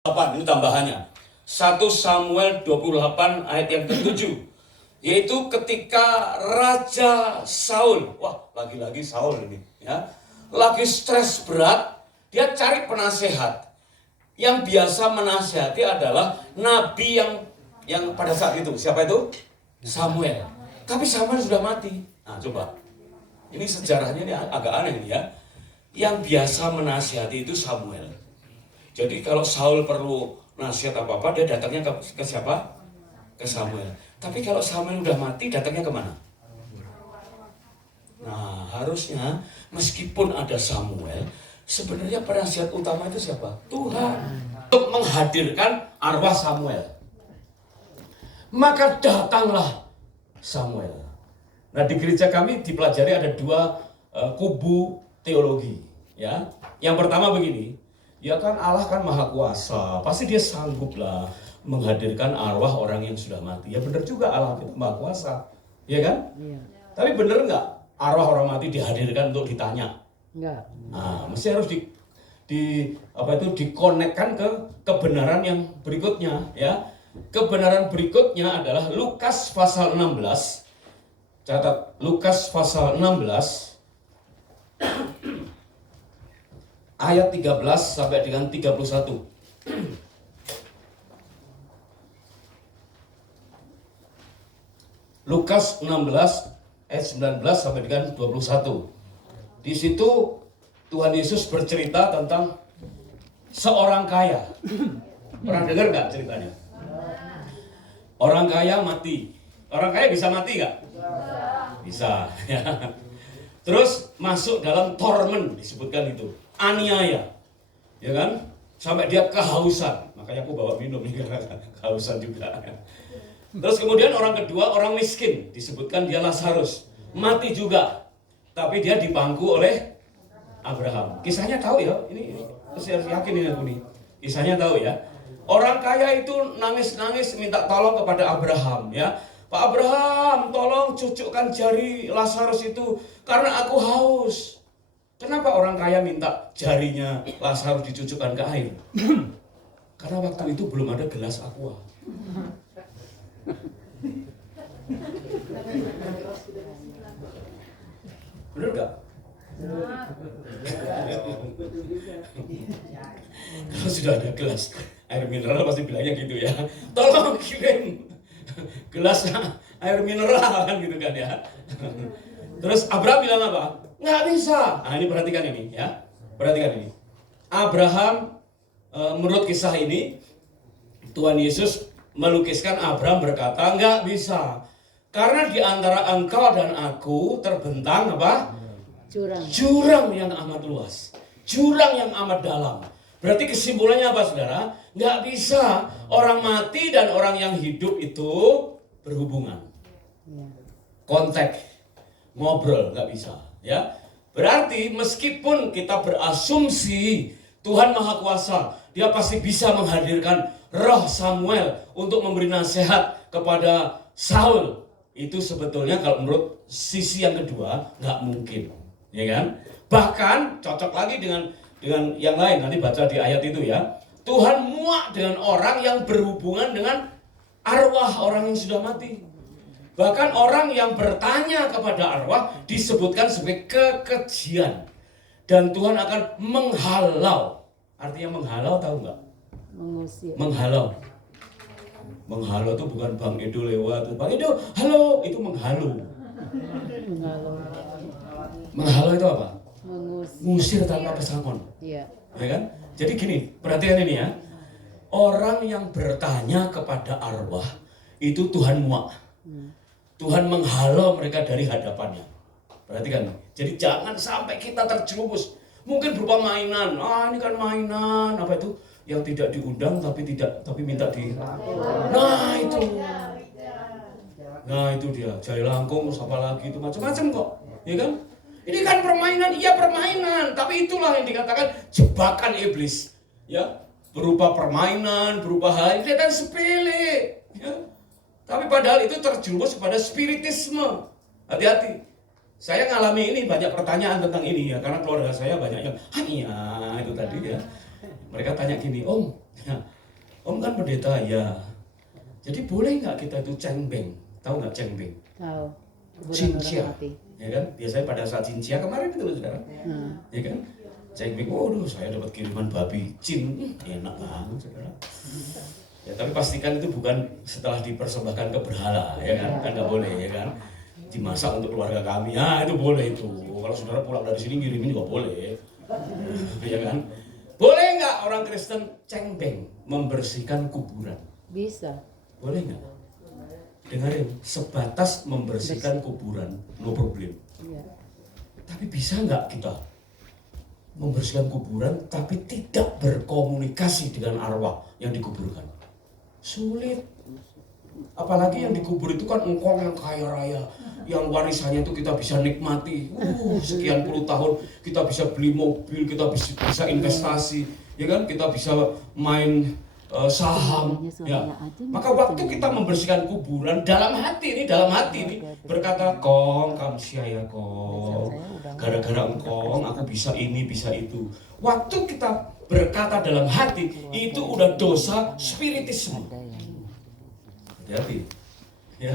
Ini tambahannya. 1 Samuel 28 ayat yang ke-7. Yaitu ketika Raja Saul, wah lagi-lagi Saul ini ya, lagi stres berat, dia cari penasehat. Yang biasa menasehati adalah nabi yang pada saat itu. Siapa itu? Samuel. Tapi Samuel sudah mati. Nah coba, ini sejarahnya ini agak aneh ya. Yang biasa menasehati itu Samuel. Jadi kalau Saul perlu nasihat apa-apa, dia datangnya ke siapa? Ke Samuel. Tapi kalau Samuel udah mati, datangnya kemana? Nah, harusnya meskipun ada Samuel, sebenarnya penasihat utama itu siapa? Tuhan. Untuk menghadirkan arwah Samuel. Maka datanglah Samuel. Nah, di gereja kami dipelajari ada dua kubu teologi. Ya, yang pertama begini. Ya kan Allah kan maha kuasa, pasti dia sanggup lah menghadirkan arwah orang yang sudah mati. Ya benar juga Allah itu maha kuasa, ya kan? Iya. Tapi benar nggak arwah orang mati dihadirkan untuk ditanya? Enggak. Nah, mesti harus dikonekkan ke kebenaran yang berikutnya, ya. Kebenaran berikutnya adalah Lukas pasal 16. Catat Lukas pasal 16. Ayat 13 sampai dengan 31. Lukas 16 ayat 19 sampai dengan 21. Di situ Tuhan Yesus bercerita tentang seorang kaya. Pernah dengar nggak ceritanya? Orang kaya mati. Orang kaya bisa mati nggak? Bisa. Terus masuk dalam torment, disebutkan itu. Aniaya, ya kan? Sampai dia kehausan. Makanya aku bawa minum nih karena kehausan juga. Terus kemudian orang kedua, orang miskin, disebutkan dia Lazarus, mati juga. Tapi dia dipangku oleh Abraham. Kisahnya tahu ya? Ini saya yakin ini aku nih. Kisahnya tahu ya. Orang kaya itu nangis-nangis minta tolong kepada Abraham, ya. Pak Abraham, tolong cucukkan jari Lazarus itu karena aku haus. Kenapa orang kaya minta jarinya Lazarus dicucukkan ke air? Karena waktu itu belum ada gelas aqua. Benar gak? Kalau sudah ada gelas air mineral pasti bilangnya gitu ya. Tolong kirim gelas air mineral kan gitu kan ya. Terus Abraham bilang apa? Nggak bisa. Nah ini perhatikan ini ya. Perhatikan ini. Abraham menurut kisah ini Tuhan Yesus melukiskan Abraham berkata nggak bisa. Karena di antara engkau dan aku terbentang apa? Jurang yang amat luas. Jurang yang amat dalam. Berarti kesimpulannya apa saudara? Nggak bisa orang mati dan orang yang hidup itu berhubungan. Kontak, ngobrol nggak bisa. Ya, berarti meskipun kita berasumsi Tuhan Maha Kuasa, Dia pasti bisa menghadirkan roh Samuel untuk memberi nasihat kepada Saul. Itu sebetulnya kalau menurut sisi yang kedua nggak mungkin, ya kan? Bahkan cocok lagi dengan yang lain, nanti baca di ayat itu ya. Tuhan muak dengan orang yang berhubungan dengan arwah orang yang sudah mati. Bahkan orang yang bertanya kepada arwah disebutkan sebagai kekejian. Dan Tuhan akan menghalau. Artinya menghalau tahu nggak? Mengusir. Menghalau. Menghalau itu bukan Bang Edo lewat. Bang Edo, halo. Itu menghalau. Menghalau itu apa? Mengusir tanpa pesangon. Iya. Ya kan? Jadi gini, perhatikan ini ya. Orang yang bertanya kepada arwah itu Tuhan muak. Tuhan menghalau mereka dari hadapannya. Perhatikan. Jadi jangan sampai kita terjerumus. Mungkin berupa mainan. Ini kan mainan. Apa itu? Yang tidak diundang tapi minta di. Nah itu dia. Jari langkung, apa lagi itu macam-macam kok. Ya kan? Ini kan permainan. Iya permainan. Tapi itulah yang dikatakan jebakan iblis. Ya. Berupa permainan, berupa hal. Ini kan sepele. Ya. Tapi padahal itu terjerumus kepada spiritisme. Hati-hati. Saya ngalami ini banyak pertanyaan tentang ini ya. Karena keluarga saya banyak yang, iya itu tadi ya. mereka tanya gini, Om, Om kan pendeta ya. Jadi boleh nggak kita itu cengbeng? Tahu nggak cengbeng? Tahu. Cincia, ya kan? Biasanya pada saat cincia kemarin itu loh saudara, ya kan? Cengbeng, waduh saya dapat kiriman babi cin, enak banget saudara. Ya tapi pastikan itu bukan setelah dipersembahkan ke berhala, ya kan? Kan nggak boleh, ya kan? Dimasak untuk keluarga kami, ya itu boleh itu. Kalau saudara pulang dari sini ngirimin juga boleh, ya kan? Boleh nggak orang Kristen cengbeng membersihkan kuburan? Bisa. Boleh nggak? Dengarin, sebatas membersihkan kuburan, no problem. Iya. Tapi bisa nggak kita membersihkan kuburan tapi tidak berkomunikasi dengan arwah yang dikuburkan? Sulit. Apalagi yang dikubur itu kan engkong yang kaya raya, yang warisannya itu kita bisa nikmati. Sekian puluh tahun kita bisa beli mobil, kita bisa investasi, ya kan? Kita bisa main saham, ya. Maka waktu kita membersihkan kuburan dalam hati ini berkata, Kong, kamsia ya Kong, gara-gara engkong aku bisa ini bisa itu. Waktu kita berkata dalam hati itu udah dosa spiritisme. Hati-hati, ya.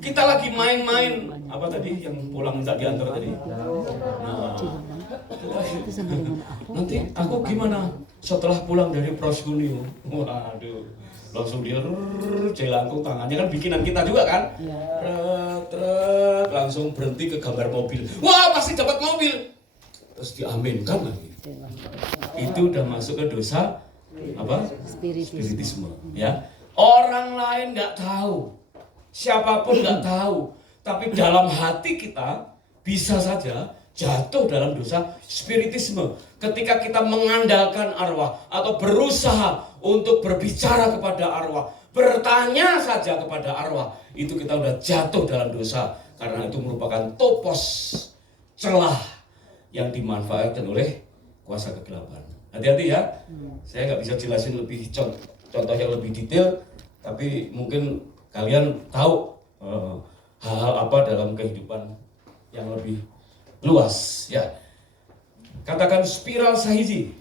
Kita lagi main-main apa tadi yang pulang minta diantar tadi. Nah, nanti aku gimana setelah pulang dari Proskunio? Waduh, langsung dia jelangkung tangannya kan bikinan kita juga kan? Langsung berhenti ke gambar mobil. Wah pasti dapat mobil. Terus diaminkan lagi. Itu udah masuk ke dosa apa? Spiritisme. Ya. Orang lain nggak tahu, siapapun nggak tahu, tapi dalam hati kita bisa saja jatuh dalam dosa spiritisme. Ketika kita mengandalkan arwah atau berusaha untuk berbicara kepada arwah, bertanya saja kepada arwah, itu kita udah jatuh dalam dosa karena itu merupakan topos celah yang dimanfaatkan oleh kuasa kegelapan. Hati-hati ya, saya nggak bisa jelasin lebih contoh yang lebih detail, tapi mungkin kalian tahu hal-hal apa dalam kehidupan yang lebih luas ya. Katakan spiral sahiji.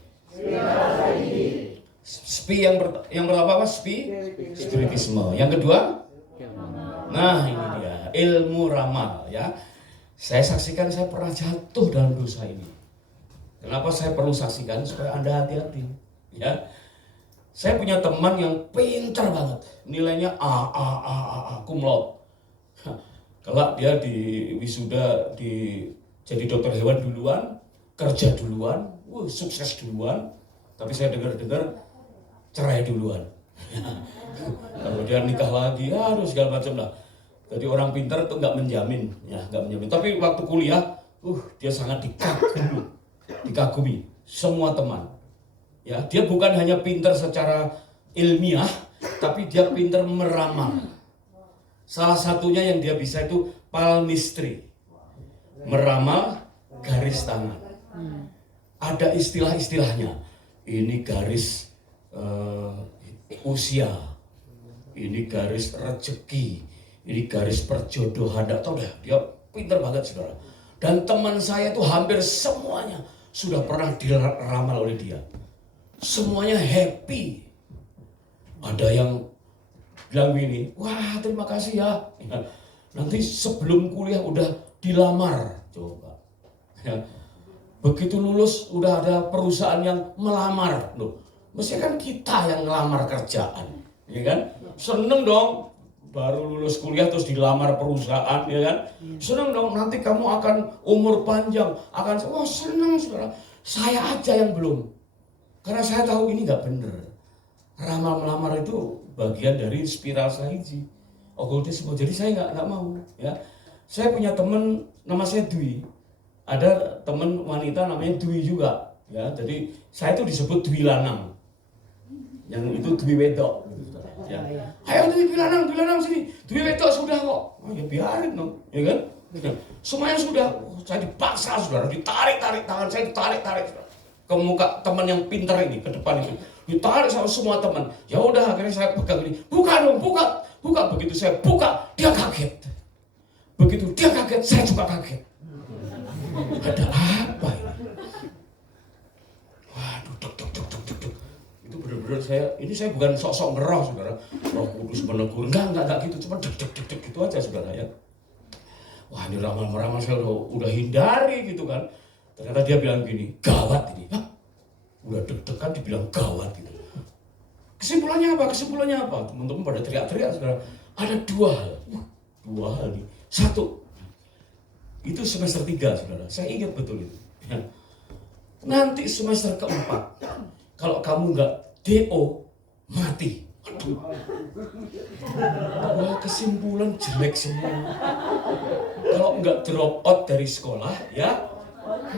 Spi yang pertama apa? Spiritisme. Yang kedua? Nah ini dia, ilmu ramal ya. Saya saksikan saya pernah jatuh dalam dosa ini. Kenapa saya perlu saksikan? Supaya Anda hati-hati ya. Saya punya teman yang pintar banget, nilainya A, cum laude. Kelak dia di wisuda jadi dokter hewan duluan, kerja duluan, sukses duluan. Tapi saya dengar cerai duluan. Kalau dia nikah lagi, harus segala macam lah. Jadi orang pintar itu nggak menjamin, ya nggak menjamin. Tapi waktu kuliah, dia sangat dikagumi semua teman. Ya, dia bukan hanya pintar secara ilmiah, tapi dia pintar meramal. Salah satunya yang dia bisa itu palmistry, meramal garis tangan. Ada istilah-istilahnya. Ini garis usia, ini garis rezeki, ini garis perjodohan. Tidak tahu dah, dia pintar banget saudara. Dan teman saya itu hampir semuanya sudah pernah diramal oleh dia. Semuanya happy. Ada yang bilang gini, wah terima kasih ya. Nanti sebelum kuliah udah dilamar. Coba. Ya. Begitu lulus udah ada perusahaan yang melamar. Loh, mestinya kan kita yang ngelamar kerjaan. Ya kan? Seneng dong. Baru lulus kuliah terus dilamar perusahaan. Ya kan? Seneng dong, nanti kamu akan umur panjang. Seneng saudara. Saya aja yang belum. Karena saya tahu ini nggak benar. Ramal melamar itu bagian dari spiral sahiji, okultisme. Jadi saya nggak mau. Ya, saya punya teman nama saya Dwi. Ada teman wanita namanya Dwi juga. Ya, jadi saya itu disebut Dwi Lanang. Yang itu Dwi Wedok. Ya. Ayo Dwi Lanang sini. Dwi Wedok sudah kok. Ya biarin dong, ya kan? Semuanya sudah. Saya dipaksa saudara, ditarik tangan saya, ditarik ke muka teman yang pintar ini, ke depan itu ditarik sama semua teman. Ya udah akhirnya saya pegang ini, buka dong, buka. Begitu saya buka, dia kaget. Begitu dia kaget, saya juga kaget. Ada apa ini? Waduh, duk. bener-bener saya bukan sok-sok ngerah saudara, Roh Kudus menegur, enggak gitu, cuma deg gitu aja saudara ya. Wah ini ramal-ramal saya udah hindari gitu kan. Ternyata dia bilang gini, gawat ini. Hah? Udah deg-degan dibilang gawat gitu. Kesimpulannya apa? Teman-teman pada teriak-teriak saudara. Ada dua hal nih. Satu, itu semester 3 saudara, saya ingat betul itu. Nanti semester keempat, kalau kamu nggak DO, mati. Aduh, wah kesimpulan jelek semua. Kalau nggak drop out dari sekolah, ya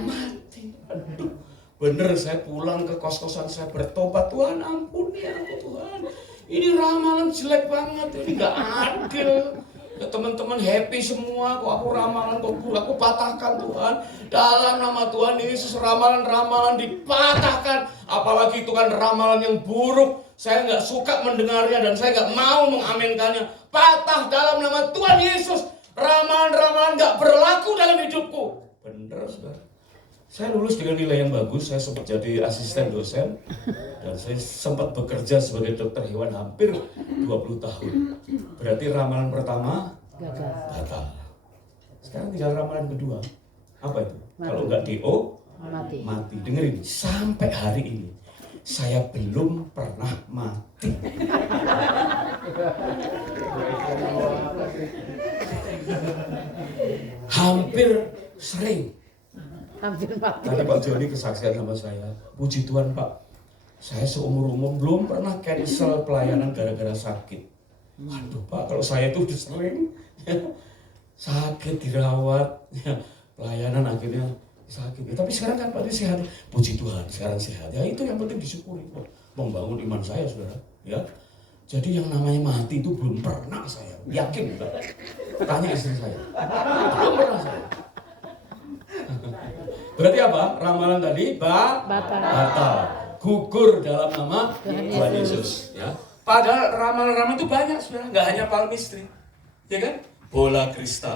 mati. Aduh, bener saya pulang ke kos-kosan saya bertobat, Tuhan ampuni aku Tuhan. Ini ramalan jelek banget, ini nggak adil. Ya, teman-teman happy semua, kok aku ramalan kok aku patahkan Tuhan. Dalam nama Tuhan Yesus ramalan-ramalan dipatahkan. Apalagi itu kan ramalan yang buruk. Saya nggak suka mendengarnya dan saya nggak mau mengaminkannya. Patah dalam nama Tuhan Yesus. Ramalan-ramalan nggak berlaku dalam hidupku. Bener saudara. Saya lulus dengan nilai yang bagus, saya sempat jadi asisten dosen dan saya sempat bekerja sebagai dokter hewan hampir 20 tahun. Berarti ramalan pertama gagal. Sekarang tinggal ramalan kedua. Apa itu? Mati. Kalau nggak DO, mati. Dengerin, sampai hari ini saya belum pernah mati. Hampir sering. Tadi Pak Joni kesaksian sama saya, puji Tuhan Pak, saya seumur-umur belum pernah cancel pelayanan gara-gara sakit. Waduh Pak, kalau saya itu udah sering sakit, dirawat, pelayanan akhirnya sakit. Tapi sekarang kan Pak sehat, puji Tuhan sekarang sehat. Ya itu yang penting disyukuri, membangun iman saya saudara. Ya, jadi yang namanya mati itu belum pernah saya, yakin Pak. Tanya istri saya, belum pernah saya. Berarti apa? Ramalan tadi batal. Gugur dalam nama Tuhan Yesus. Ya. Padahal ramalan-ramalan itu banyak sebenarnya, nggak hanya palmistri, ya kan? Bola kristal.